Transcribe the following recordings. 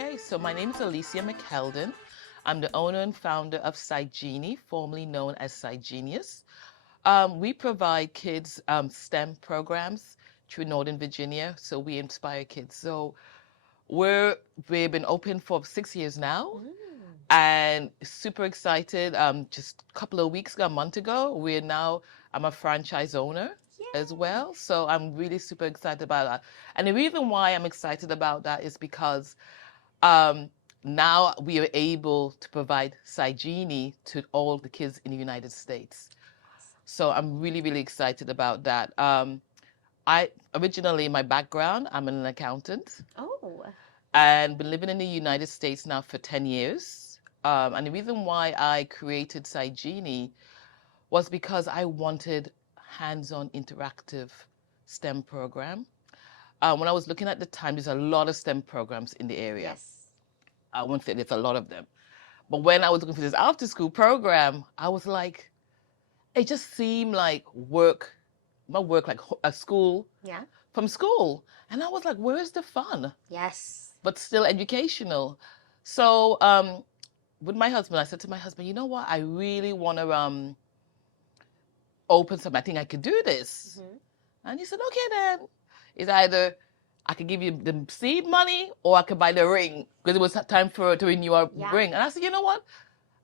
Okay, so my name is Alicia McEldon. I'm the owner and founder of SciGenie, formerly known as SciGenius. We provide kids STEM programs through Northern Virginia, so we inspire kids. So we've been open for 6 years now, and super excited. Just a couple of weeks ago, a month ago, I'm a franchise owner as well. So I'm really super excited about that. And the reason why I'm excited about that is because now we are able to provide SciGenie to all the kids in the United States. So I'm really, really excited about that. My background, I'm an accountant. Oh. And been living in the United States now for 10 years. And the reason why I created SciGenie was because I wanted hands-on interactive STEM program. When I was looking at the time, there's a lot of STEM programs in the area. Yes. I won't say there's a lot of them. But when I was looking for this after-school program, I was like, it just seemed like a school from school. And I was like, where is the fun? Yes. But still educational. So with my husband, I said to my husband, you know what? I really want to open something. I think I could do this. Mm-hmm. And he said, okay, then. It's either I could give you the seed money or I could buy the ring, because it was time to renew our ring. And I said, you know what?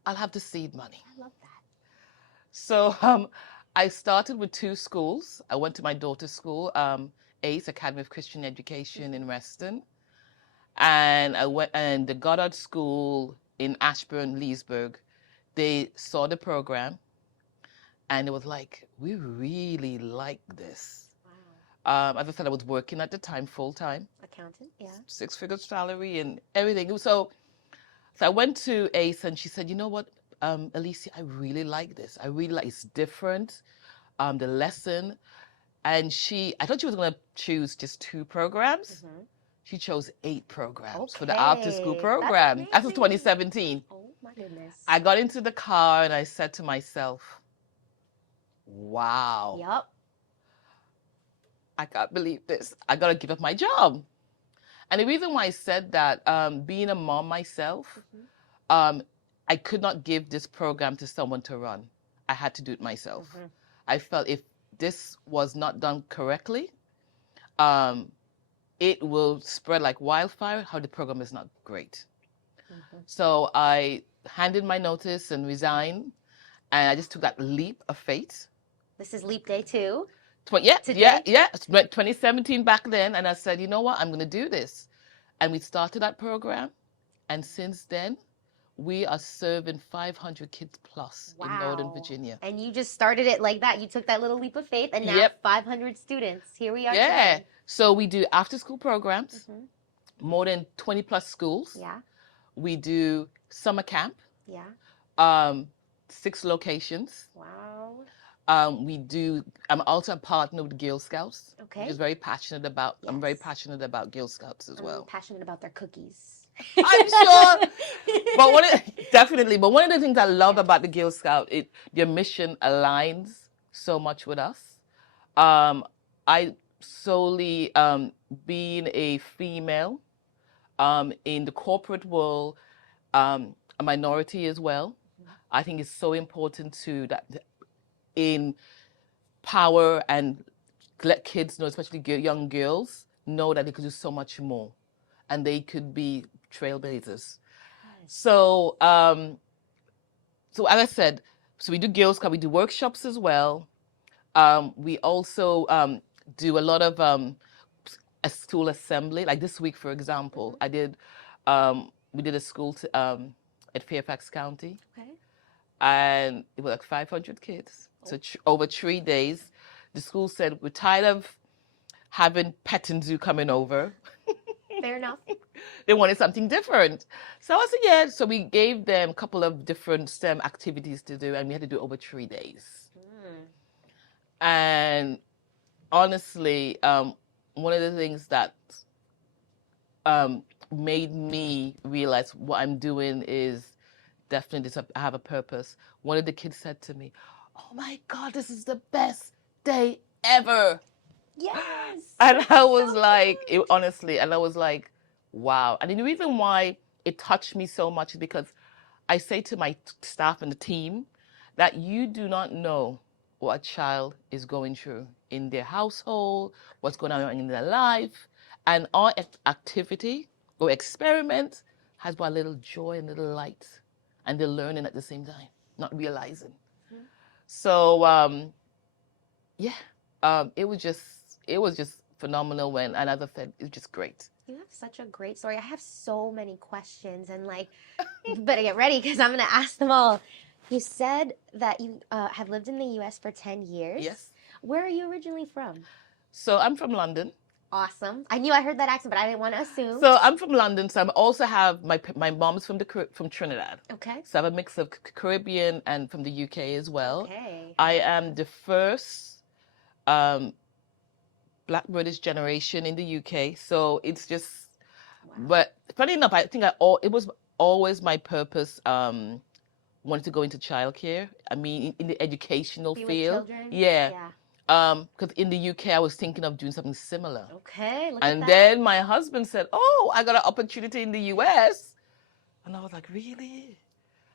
I'll have the seed money. I love that. So I started with 2 schools. I went to my daughter's school, ACE, Academy of Christian Education in Reston. And I went, and the Goddard School in Ashburn, Leesburg. They saw the program, and it was like, we really like this. Wow. As I said, I was working at the time full time. Accountant, yeah. 6-figure salary and everything. So I went to ACE, and she said, you know what, Alicia, I really like this. I really like it's different. The lesson, and I thought she was going to choose just 2 programs. Mm-hmm. She chose 8 programs for the after-school program. That was 2017. Oh, my goodness. I got into the car and I said to myself, wow. Yep. I can't believe this. I got to give up my job. And the reason why I said that, being a mom myself, I could not give this program to someone to run. I had to do it myself. Mm-hmm. I felt if this was not done correctly, it will spread like wildfire, how the program is not great. Mm-hmm. So I handed my notice and resigned, and I just took that leap of faith. This is leap day 2? Yeah, 2017 back then, and I said, you know what, I'm going to do this. And we started that program, and since then, we are serving 500 kids plus in Northern Virginia. And you just started it like that. You took that little leap of faith, and now 500 students. Here we are today. So we do after-school programs, more than 20 plus schools. Yeah. We do summer camp. Yeah. 6 locations. Wow. I'm also a partner with Girl Scouts. Okay. Which is very passionate about. Yes. I'm very passionate about Girl Scouts as well. Passionate about their cookies. I'm sure. Definitely. But one of the things I love about the Girl Scout, their mission aligns so much with us. I solely, being a female, in the corporate world, a minority as well. I think it's so important to that in power and let kids know, especially young girls, know that they could do so much more, and they could be trailblazers. Nice. So as I said, so we do Girl Scout, we do workshops as well. We also do a lot of a school assembly. Like this week, for example, we did a school at Fairfax County. Okay. And it was like 500 kids. So over 3 days, the school said, we're tired of having pet and zoo coming over. Fair enough. They wanted something different. So I said, yeah. So we gave them a couple of different STEM activities to do, and we had to do it over 3 days. And honestly, one of the things that made me realize what I'm doing is definitely I have a purpose. One of the kids said to me, oh my God, this is the best day ever. Yes. And I was like, honestly, and I was like, wow. And the reason why it touched me so much is because I say to my staff and the team that you do not know what a child is going through in their household, what's going on in their life. And our activity or experiment has brought a little joy and a little light. And they're learning at the same time, not realizing. Mm-hmm. So, it was just phenomenal and as I said, it was just great. You have such a great story. I have so many questions and you better get ready because I'm going to ask them all. You said that you have lived in the U.S. for 10 years. Yes. Where are you originally from? So I'm from London. Awesome. I knew I heard that accent, but I didn't want to assume. So I'm from London. So I also have my mom's from Trinidad. Okay. So I have a mix of Caribbean and from the UK as well. Okay. I am the first Black British generation in the UK. So it's just, but funny enough, I think it was always my purpose. Wanted to go into childcare. I mean, in the educational field. With children? Yeah. Because in the UK, I was thinking of doing something similar. Okay, look and at that. Then my husband said, "Oh, I got an opportunity in the US," and I was like, "Really?"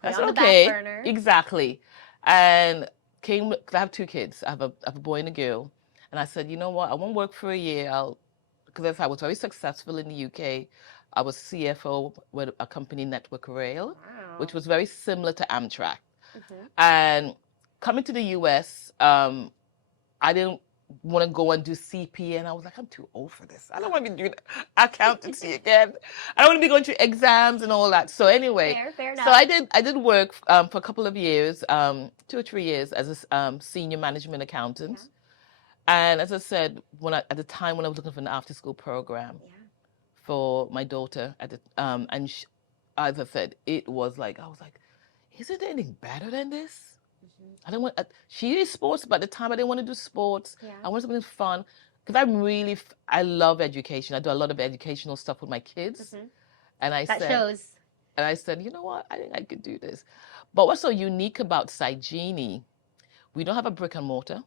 That's okay. Back burner. Exactly. And cause I have 2 kids. I have a boy and a girl, and I said, "You know what? I won't work for a year. Because I was very successful in the UK. I was CFO with a company, Network Rail, which was very similar to Amtrak. Mm-hmm. And coming to the US, I didn't want to go and do CPA, and I was like, I'm too old for this. I don't want to be doing accountancy again. I don't want to be going through exams and all that. So anyway, fair enough. So I did work for a couple of years, 2 or 3 years as a senior management accountant. Yeah. And as I said, at the time when I was looking for an after-school program for my daughter, as I said, I was like, is there anything better than this? Mm-hmm. I don't want. She is sports, but at the time I didn't want to do sports. Yeah. I wanted something fun because I love education. I do a lot of educational stuff with my kids, and that shows. And I said, you know what? I think I could do this. But what's so unique about SciGenie, we don't have a brick and mortar.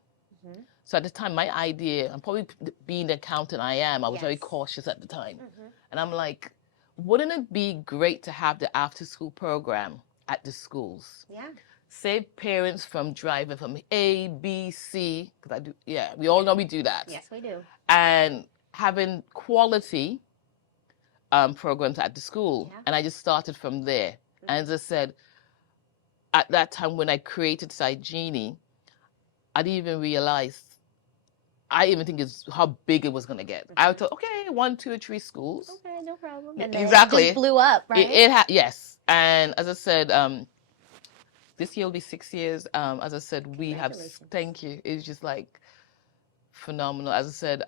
Mm-hmm. So at the time, my idea, and probably being the accountant I was very cautious at the time. Mm-hmm. And I'm like, wouldn't it be great to have the after-school program at the schools? Yeah. Save parents from driving from A, B, C, because we all know we do that. Yes, we do. And having quality programs at the school. Yeah. And I just started from there. Mm-hmm. And as I said, at that time when I created SciGenie, I didn't even realize, I even think it's how big it was going to get. I thought, okay, 1, 2, or 3 schools. Okay, no problem. And exactly. It just blew up, right? Yes. And as I said, this year will be 6 years. As I said, thank you. It's just like phenomenal. As I said,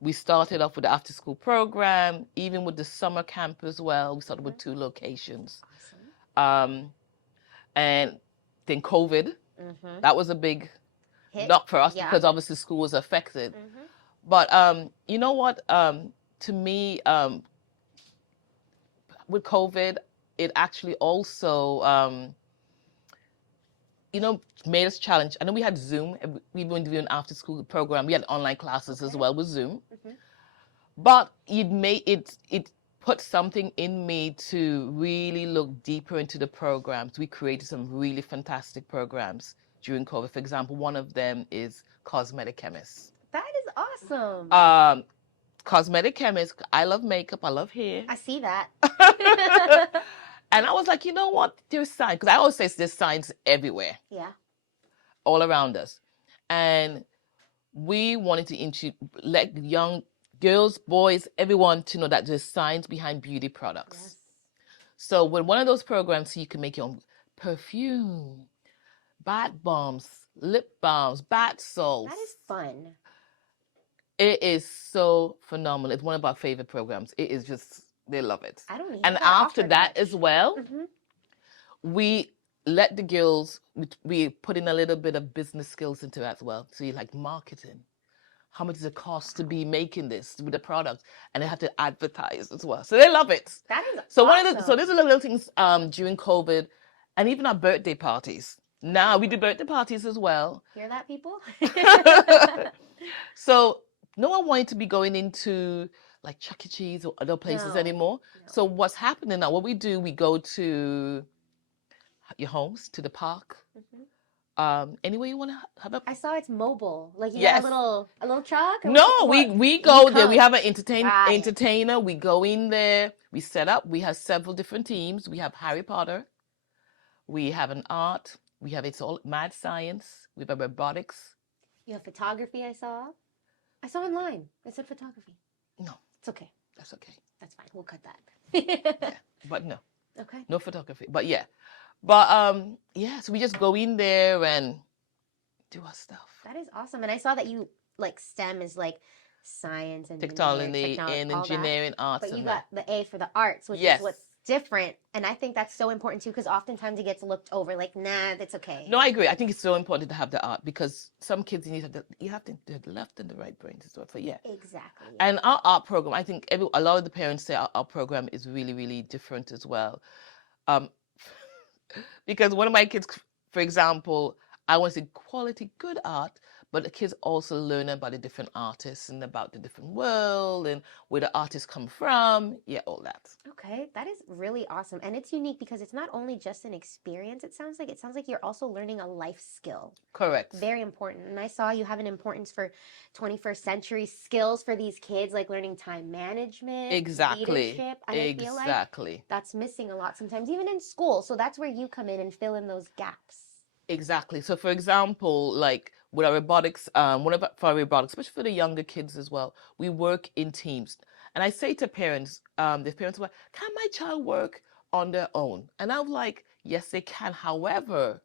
we started off with the after school program, even with the summer camp as well. We started with 2 locations. Awesome. And then COVID, that was a big knock for us because obviously school was affected. Mm-hmm. But you know what? To me, with COVID, it actually also, made us challenge. I know we had Zoom. We've been doing an after-school program. We had online classes as well with Zoom. Mm-hmm. But it put something in me to really look deeper into the programs. We created some really fantastic programs during COVID. For example, one of them is Cosmetic Chemist. That is awesome. Cosmetic Chemist. I love makeup. I love hair. I see that. And I was like, you know what? There's signs. Because I always say there's signs everywhere. Yeah. All around us. And we wanted to let young girls, boys, everyone to know that there's science behind beauty products. Yes. So with one of those programs, you can make your own perfume, bath bombs, lip balms, bath salts. That is fun. It is so phenomenal. It's one of our favorite programs. It is just, they love it. I don't know. And after that as well, we let the girls, we put in a little bit of business skills into it as well. So you like marketing. How much does it cost to be making this with the product? And they have to advertise as well. So they love it. That is so awesome. So these are the little things during COVID and even our birthday parties. Now we do birthday parties as well. Hear that, people? So no one wanted to be going into like Chuck E. Cheese or other places No, anymore. no. So what's happening now? What we do, we go to your homes, to the park, anywhere you want to have a. I saw it's mobile. Like you got Yes. a little truck. Or No, what? we And you go there. We come. have an Got it. entertainer. We go in there. We set up. We have several different teams. We have Harry Potter. We have an art. We have it's all mad science. We have robotics. You have photography. I saw. I saw online. It said photography. No, It's okay. that's okay. That's fine. We'll cut that. Yeah, but no, Okay. no photography. But yeah, but yeah. So we just go in there and do our stuff. That is awesome. And I saw that you like STEM is like science, Technology and all that. engineering, arts, But you and got the A for the arts, which Yes. is what's different. And I think that's so important too, because oftentimes it gets looked over. Like, nah, that's okay. No, I agree. I think it's so important to have the art because some kids you have to have the left and the right brains as well. So yeah. Exactly. And our art program, I think a lot of the parents say our program is really, really different as well. Because one of my kids, for example, I want to say quality, good art, but the kids also learn about the different artists and about the different world and where the artists come from. Yeah, all that. Okay, that is really awesome. And it's unique because it's not only just an experience, it sounds like you're also learning a life skill. Correct. Very important. And I saw you have an importance for 21st century skills for these kids, like learning time management, Exactly. leadership. And I feel like Exactly. that's missing a lot sometimes, even in school. So that's where you come in and fill in those gaps. Exactly. So, for example, like with our robotics, for our robotics, especially for the younger kids as well, we work in teams. And I say to parents, the parents are like, can my child work on their own? And I'm like, yes, they can. However,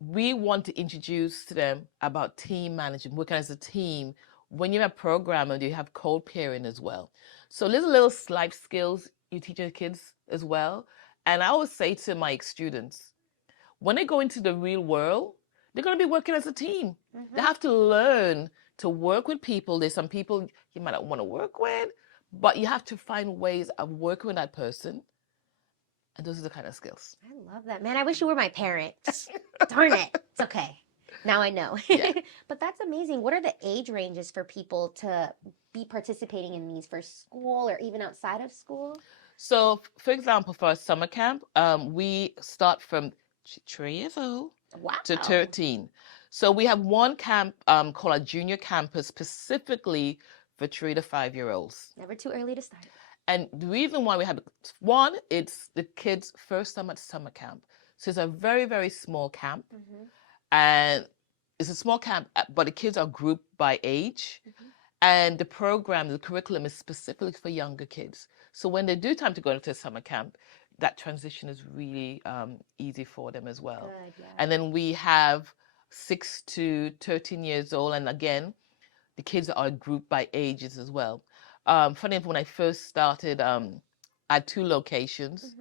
we want to introduce to them about team management, working as a team. When you're a programmer, you have co-parenting as well. So there's little life skills you teach your kids as well. And I always say to my students, when they go into the real world, they're going to be working as a team. They have to learn to work with people. There's some people you might not want to work with, but you have to find ways of working with that person. And those are the kind of skills. I love that. Man, I wish you were my parent. Darn it. It's okay. Now I know. Yeah. But that's amazing. What are the age ranges for people to be participating in these for school or even outside of school? So, for example, for our summer camp, we start from 3 years old to 13. So we have one camp called a junior campus specifically for 3 to 5 year olds. Never too early to start. And the reason why we have one, it's the kids' first time at summer camp. So it's a very, very small camp. And it's a small camp, but the kids are grouped by age. And the program, the curriculum is specifically for younger kids. So when they do time to go into summer camp, that transition is really easy for them as well. Good, yeah. And then we have 6 to 13 years old. And again, the kids are grouped by ages as well. Funny enough, when I first started, I had 2 locations.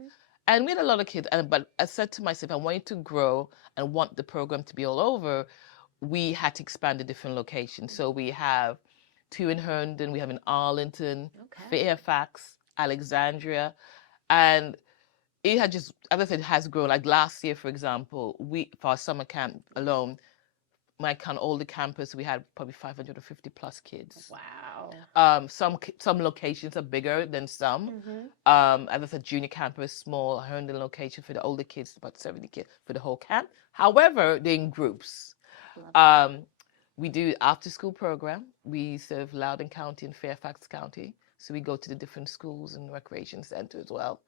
And we had a lot of kids. But I said to myself, I wanted to grow and want the program to be all over. We had to expand to different locations. So we have 2 in Herndon, we have in Arlington, Fairfax, Alexandria. And it had just, as I said, it has grown. Like last year, for example, for our summer camp alone, when I count all the campus, we had probably 550 plus kids. Wow. Some locations are bigger than some. As I said, junior campus, small. Herndon location for the older kids, about 70 kids for the whole camp. However, they're in groups. We do after school program. We serve Loudoun County and Fairfax County. So we go to the different schools and recreation centers as well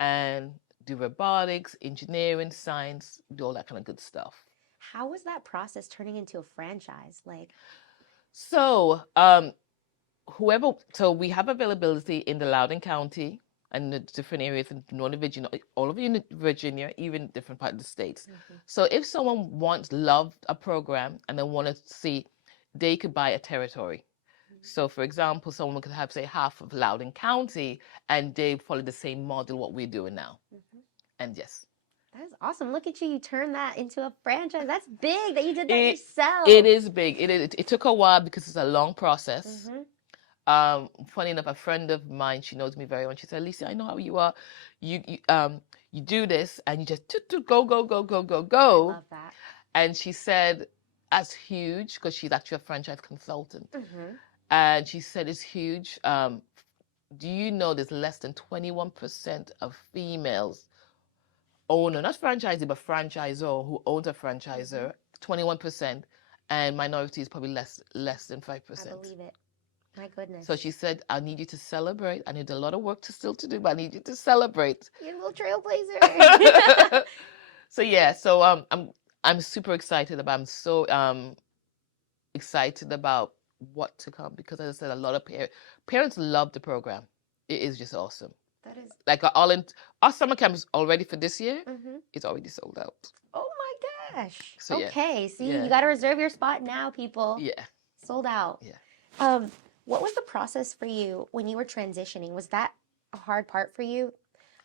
and do robotics, engineering, science, do all that kind of good stuff. How was that process turning into a franchise? So we have availability in the Loudoun County and the different areas in Northern Virginia, all over Virginia, even different parts of the states. So if someone loved a program and they want to see, they could buy a territory. So for example, someone could have, say, half of Loudoun County and they follow the same model what we're doing now. And yes. That is awesome. Look at you. You turned that into a franchise. That's big that you did that yourself. It is big. It took a while because it's a long process. Funny enough, a friend of mine, she knows me very well. She said, Alicia, I know how you are. You do this and you just go. I love that. And she said, as huge because she's actually a franchise consultant. Mm-hmm. And she said it's huge. Do you know there's less than 21% of females owner, not franchisee, but franchisor who owns a franchisor, 21%, and minority is probably less than 5%. I believe it. My goodness. So she said, I need you to celebrate. I need a lot of work still to do, but I need you to celebrate. You're a little trailblazer. So yeah, so I'm super excited about. I'm so excited about what to come because, as I said, a lot of parents love the program. It is just awesome. That is like our summer camp is already for this year. Mm-hmm. It's already sold out. Oh my gosh. So, okay, yeah. see, Yeah. you got to reserve your spot now, people. Yeah. Sold out. Yeah. What was the process for you when you were transitioning? Was that a hard part for you?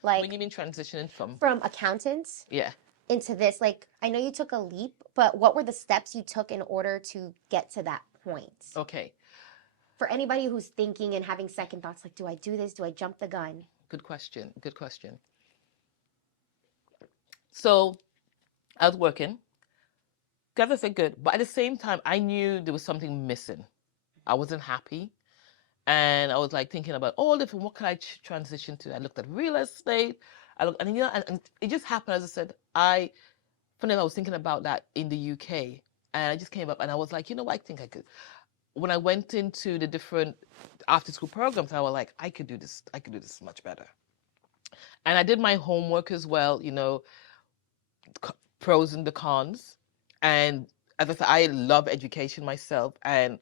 Like, when you mean transitioning from accountants? Yeah. Into this, like, I know you took a leap, but what were the steps you took in order to get to that point? Okay. For anybody who's thinking and having second thoughts, like, do I do this? Do I jump the gun? Good question. Good question. So I was working. As I said, good. But at the same time, I knew there was something missing. I wasn't happy. And I was like thinking about all different, what can I transition to? I looked at real estate. And it just happened, as I said, I was thinking about that in the UK. And I just came up and I was like, you know what, I think I could. When I went into the different after school programs, I was like, I could do this much better. And I did my homework as well, pros and the cons. And as I said, I love education myself. And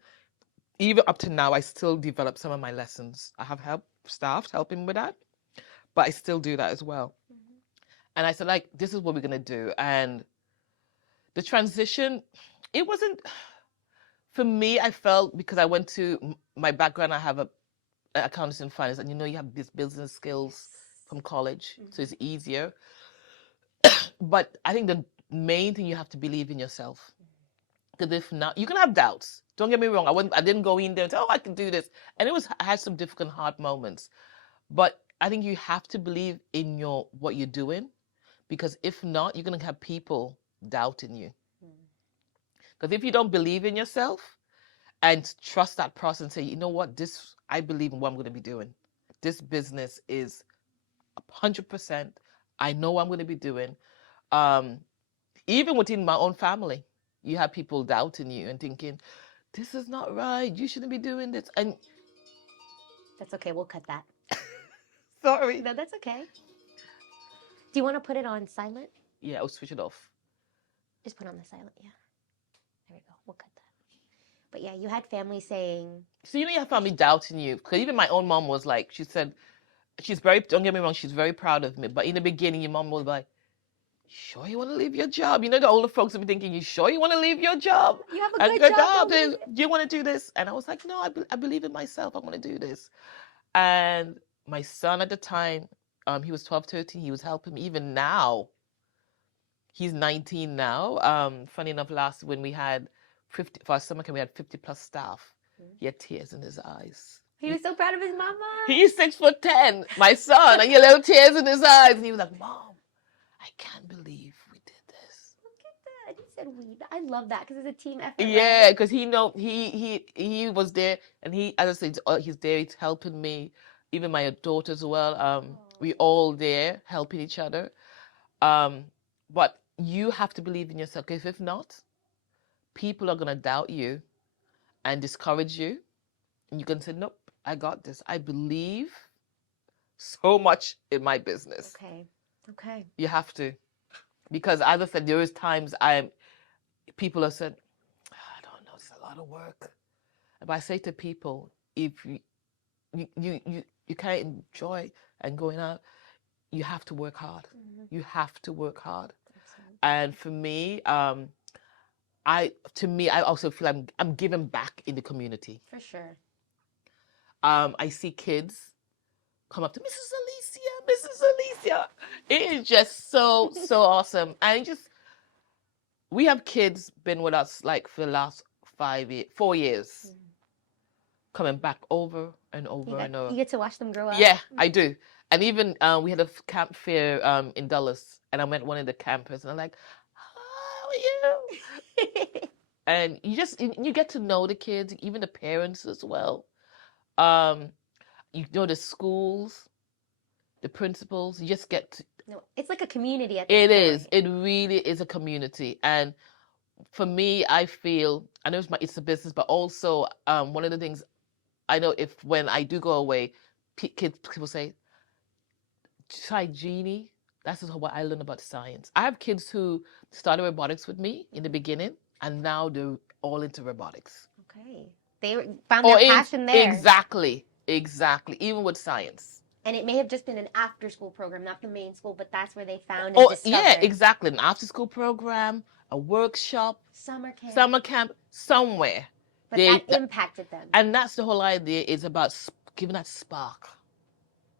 even up to now, I still develop some of my lessons. I have staff helping with that, but I still do that as well. Mm-hmm. And I said, like, this is what we're going to do. And the transition, it wasn't, for me, I felt because I went to my background, I have an accounting and finance, and you have these business skills from college, mm-hmm. So it's easier. But I think the main thing, you have to believe in yourself. Because if not, you can have doubts. Don't get me wrong. I didn't go in there and say, oh, I can do this. And I had some difficult, hard moments. But I think you have to believe in what you're doing. Because if not, you're going to have people doubting you. Because if you don't believe in yourself and trust that process and say, you know what, I believe in what I'm going to be doing. This business is 100%. I know what I'm going to be doing. Even within my own family, you have people doubting you and thinking, this is not right. You shouldn't be doing this. And that's okay. We'll cut that. Sorry. No, that's okay. Do you want to put it on silent? Yeah, I'll switch it off. Just put on the silent, yeah. There we go. We'll cut that. But yeah, you had family saying... So you have family doubting you. Because even my own mom was like, she said, don't get me wrong, she's very proud of me. But in the beginning, your mom was like, sure you want to leave your job? The older folks will be thinking, you sure you want to leave your job? You have a good job. Do you want to do this? And I was like, no, I believe in myself. I want to do this. And my son at the time, he was 12, 13. He was helping me. Even now, he's 19 now. Funny enough, when we had 50, for our summer camp, we had 50 plus staff. He had tears in his eyes. He was so proud of his mama. He's 6'10", my son, and he had little tears in his eyes. And he was like, Mom, I can't believe we did this. Look at that. He said we. I love that because it's a team effort. Yeah, because he was there, and as I said, he's there. He's helping me, even my daughter as well. We all there helping each other. But you have to believe in yourself, because if not, people are gonna doubt you and discourage you, and you can say, nope, I got this. I believe so much in my business. Okay. You have to. Because as I said, there is times people have said, I don't know, it's a lot of work. But I say to people, if you can't enjoy and going out, you have to work hard. Mm-hmm. You have to work hard. Absolutely. And for me, I also feel I'm giving back in the community. For sure. I see kids come up to Mrs. Alicia. It is just so awesome. And we have kids been with us like for the last 4 years, coming back over and over and over. You get to watch them grow up. Yeah, I do. And even we had a camp fair in Dulles, and I met one of the campers, and I'm like, how are you? And you get to know the kids, even the parents as well. Um, you know the schools, the principals. You just get to, No, it's like a community at this it point. is. It really is a community. And for me, I feel, I know it's a business, but also one of the things I know, if when I do go away, people say, SciGenie, that's just what I learned about science. I have kids who started robotics with me in the beginning, and now they're all into robotics. Okay. They found their passion there. Exactly. Even with science. And it may have just been an after-school program, not the main school, but that's where they found and discovered. Yeah, exactly. An after-school program, a workshop, summer camp, somewhere. But that impacted them. And that's the whole idea, is about giving that spark.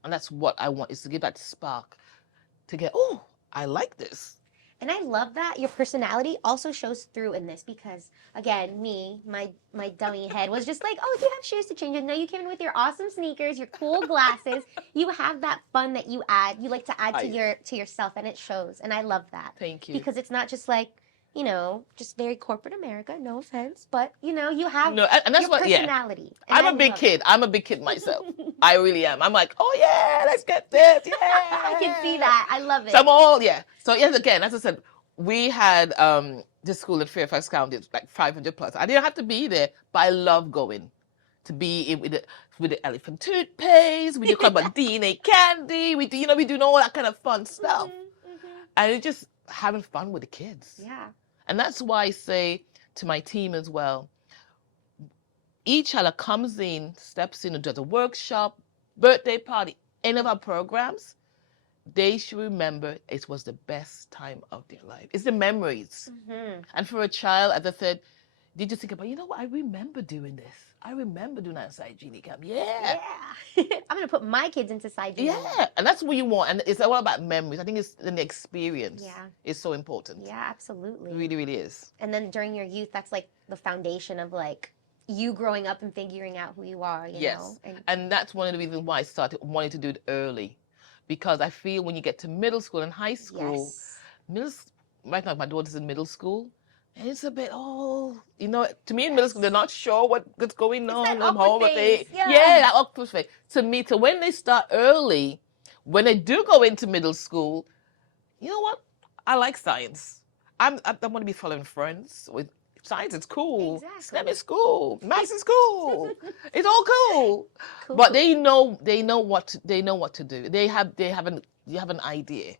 And that's what I want, is to give that spark to get, oh, I like this. And I love that your personality also shows through in this, because, again, my dummy head was just like, oh, you have shoes to change. And no, you came in with your awesome sneakers, your cool glasses. You have that fun that you add. You like to add to yourself, and it shows. And I love that. Thank you. Because it's not just like, you know, just very corporate America, no offense, but, you know, you have and that's your personality. Yeah. I'm a big kid. I'm a big kid myself. I really am. I'm like, oh, yeah, let's get this. Yeah. I can see that. I love it. So I'm all, yeah. So, yes, again, as I said, we had this school in Fairfax County, like 500 plus. I didn't have to be there, but I love going to be with the elephant toothpaste. We do talk about DNA candy. We do all that kind of fun stuff. And it's just having fun with the kids. Yeah. And that's why I say to my team as well, each child that comes in, steps in, and does a workshop, birthday party, any of our programs, they should remember it was the best time of their life. It's the memories. And for a child, as I said, they just think about, you know what, I remember doing this. I remember doing that in SciGenie camp. Yeah. I'm going to put my kids into SciGenie. Yeah. And that's what you want. And it's all about memories. I think it's the experience. Yeah. Is so important. Yeah, absolutely. It really, really is. And then during your youth, that's like the foundation of like you growing up and figuring out who you are, you know? And that's one of the reasons why I started wanting to do it early. Because I feel when you get to middle school and high school, right now my daughter's in middle school, and it's a bit, you know, to me in middle school, they're not sure what's going on. That awkward phase. That awkward phase. To me, when they start early, when they do go into middle school, you know what? I like science. I want to be following friends with science. Is cool. Exactly. STEM is cool. Maths is cool. It's all cool. But they know what to do. You have an idea.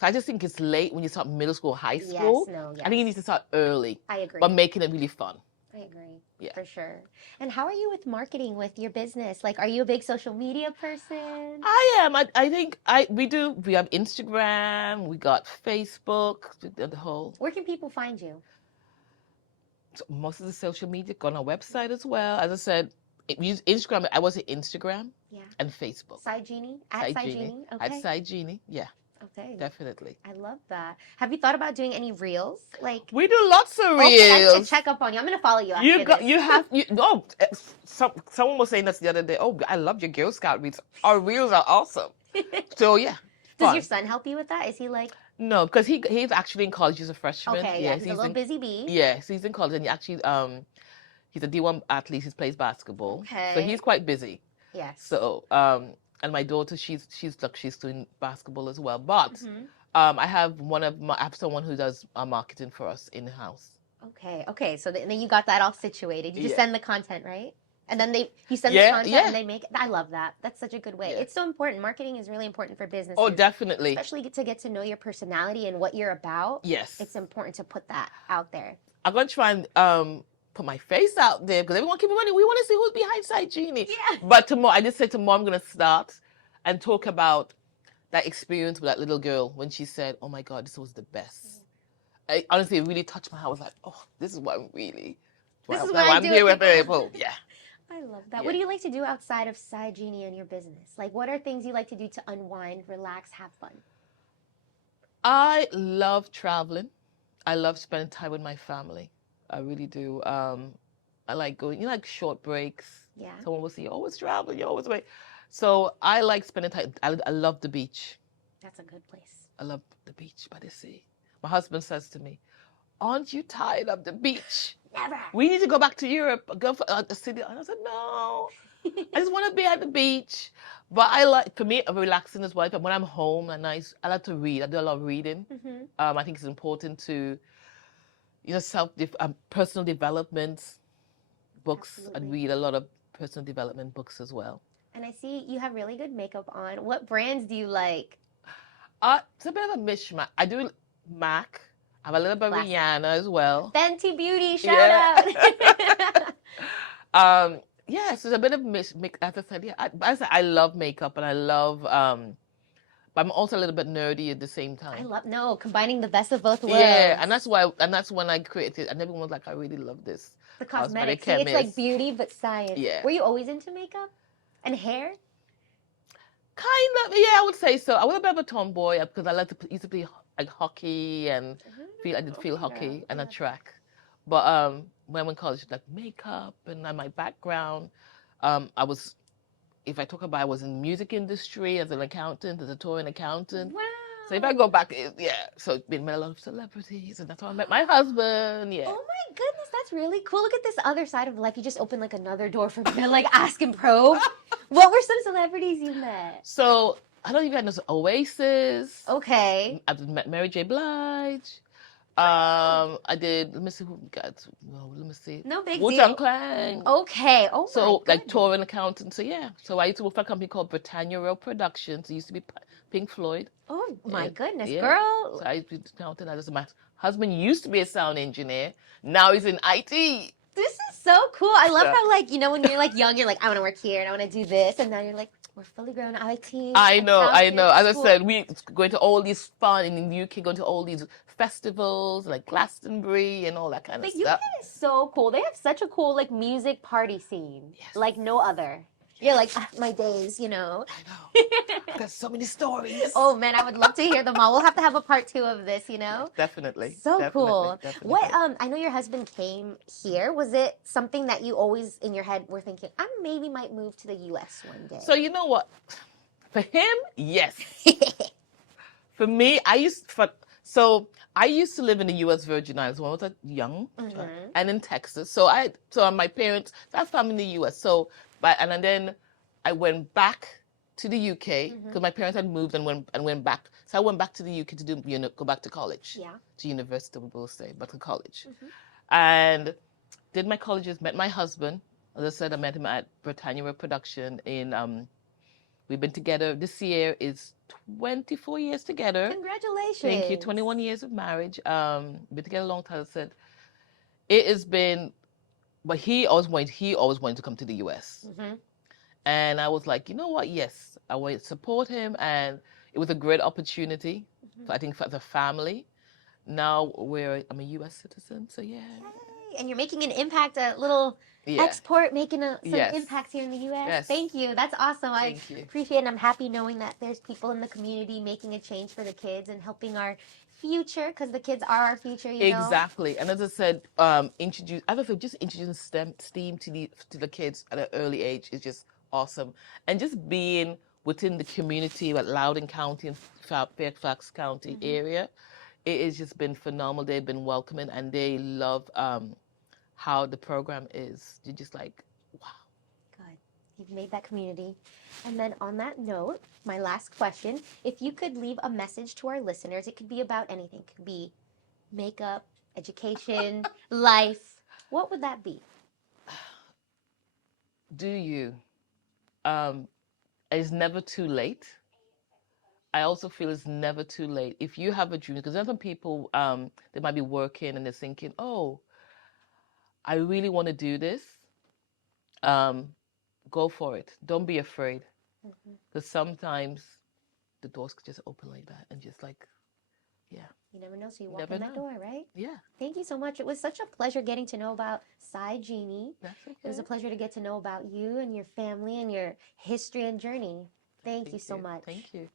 So I just think it's late when you start middle school, high school. I think you need to start early. I agree. But making it really fun. I agree. Yeah. For sure. And how are you with marketing with your business? Like, are you a big social media person? I am. I think we have Instagram, we got Facebook, the whole. Where can people find you? So most of the social media, go on our website as well. As I said, we use Instagram. I was at Instagram and Facebook. SciGenie? At SciGenie? Okay. At SciGenie, yeah. Okay. Definitely. I love that. Have you thought about doing any reels? Like, we do lots of reels. Okay, I should check up on you. I'm going to follow you after this. Someone was saying this the other day. Oh, I love your Girl Scout reels. Our reels are awesome. So, yeah. Does your son help you with that? Is he like... No, because he's actually in college. He's a freshman. Okay, yeah, he's a little busy bee. Yeah, so he's in college, and he actually he's a D1 athlete. He plays basketball. Okay. So he's quite busy. Yes. So and my daughter, she's doing basketball as well. But I have someone who does marketing for us in house. Okay. So then you got that all situated. You just send the content, right? And then you send the content and they make it. I love that. That's such a good way. Yeah. It's so important. Marketing is really important for businesses. Oh, definitely. Especially to get to know your personality and what you're about. Yes. It's important to put that out there. I'm going to try and put my face out there because everyone keep running. We want to see who's behind SciGenie. Yeah. But tomorrow, I just said tomorrow I'm going to start and talk about that experience with that little girl when she said, oh my God, this was the best. I honestly, it really touched my heart. I was like, oh, this is what I'm really... I'm here with people. Yeah. I love that. Yeah. What do you like to do outside of SciGenie and your business? Like, what are things you like to do to unwind, relax, have fun? I love traveling. I love spending time with my family. I really do. I like going, like short breaks. Yeah. Someone will say, you're always traveling, you're always away. So I like spending time. I love the beach. That's a good place. I love the beach by the sea. My husband says to me, aren't you tired of the beach? Never. We need to go back to Europe, go for the city. And I said, no, I just want to be at the beach. But I like, for me, relaxing as well. When I'm home, I like to read. I do a lot of reading. I think it's important to, personal development books. Absolutely. I read a lot of personal development books as well. And I see you have really good makeup on. What brands do you like? It's a bit of a mishmash. I do MAC. I have a little bit of Classic. Rihanna as well. Fenty Beauty, shout out. So it's a bit of mix. As I said, I love makeup and I love, but I'm also a little bit nerdy at the same time. Combining the best of both worlds. Yeah, and that's when I created, and everyone was like, I really love this. The cosmetics. See, it's like beauty, but science. Yeah. Were you always into makeup and hair? Kind of, yeah, I would say so. I was a bit of a tomboy because I used to play like hockey and I did field hockey and a track. But when I went to college, like makeup and my background, if I talk about, I was in the music industry as an accountant, as a touring accountant. Wow. So if I go back, so it's been met a lot of celebrities, and that's how I met my husband. Yeah. Oh my goodness, that's really cool. Look at this other side of life. You just opened like another door for me to like ask and probe. What were some celebrities you met? So I don't even know Oasis. Okay. I've met Mary J. Blige. I did. Let me see who we got. Well, let me see. No big Wu-Tang deal. Clan. Okay. Oh so my like goodness. touring accountant. So yeah. So I used to work for a company called Britannia Productions. It used to be Pink Floyd. Oh my goodness, Yeah. girl. So I used to be accountant. My husband used to be a sound engineer. Now he's in IT. This is so cool. I love how like, you know, when you're like young, you're like, I want to work here and I want to do this. And now you're like, we're fully grown IT. I know. As school. I said, we going to all these fun in the UK, going to all these festivals like Glastonbury and all that kind of But stuff. UK is so cool. They have such a cool like music party scene. Yes. Like no other. You're like, my days, you know. I know. I've got so many stories. Oh man, I would love to hear them all. We'll have to have a part 2 of this, you know. Definitely. So cool. Definitely. What I know your husband came here. Was it something that you always in your head were thinking, I maybe might move to the US one day? So you know what? For him, yes. For me, I used to live in the U.S. Virgin Islands when I was young, and in Texas. So my parents, that's family in the U.S. And then I went back to the U.K. because my parents had moved and went back. So I went back to the U.K. to go back to college. Yeah. To university, we'll say, but to college, and did my colleges. Met my husband. As I said, I met him at Britannia Production in. We've been together. This year is 24 years together. Congratulations. Thank you. 21 years of marriage. Been together a long time. I said, it has been, but he always wanted to come to the US. And I was like, you know what? Yes, I want to support him. And it was a great opportunity, I think, for the family. Now I'm a US citizen. So yeah. Yay. And you're making an impact, a little export, making some impacts here in the U.S. Yes. Thank you. That's awesome. Thank I you. appreciate it. And I'm happy knowing that there's people in the community making a change for the kids and helping our future, because the kids are our future, you know? Exactly. And as I said, just introducing STEAM to the kids at an early age is just awesome. And just being within the community at Loudoun County and Fairfax County area, it has just been phenomenal. They've been welcoming and they love how the program is. You're just like, wow. Good. You've made that community. And then on that note, my last question, if you could leave a message to our listeners, it could be about anything. It could be makeup, education, life. What would that be? Do you? It's never too late. I also feel it's never too late. If you have a dream, because there's some people, they might be working and they're thinking, oh, I really want to do this. Go for it. Don't be afraid. Because sometimes the doors could just open like that and just like, yeah. You never know, so you walk in that door, right? Yeah. Thank you so much. It was such a pleasure getting to know about SciGenie. That's okay. It was a pleasure to get to know about you and your family and your history and journey. Thank you so much. Thank you.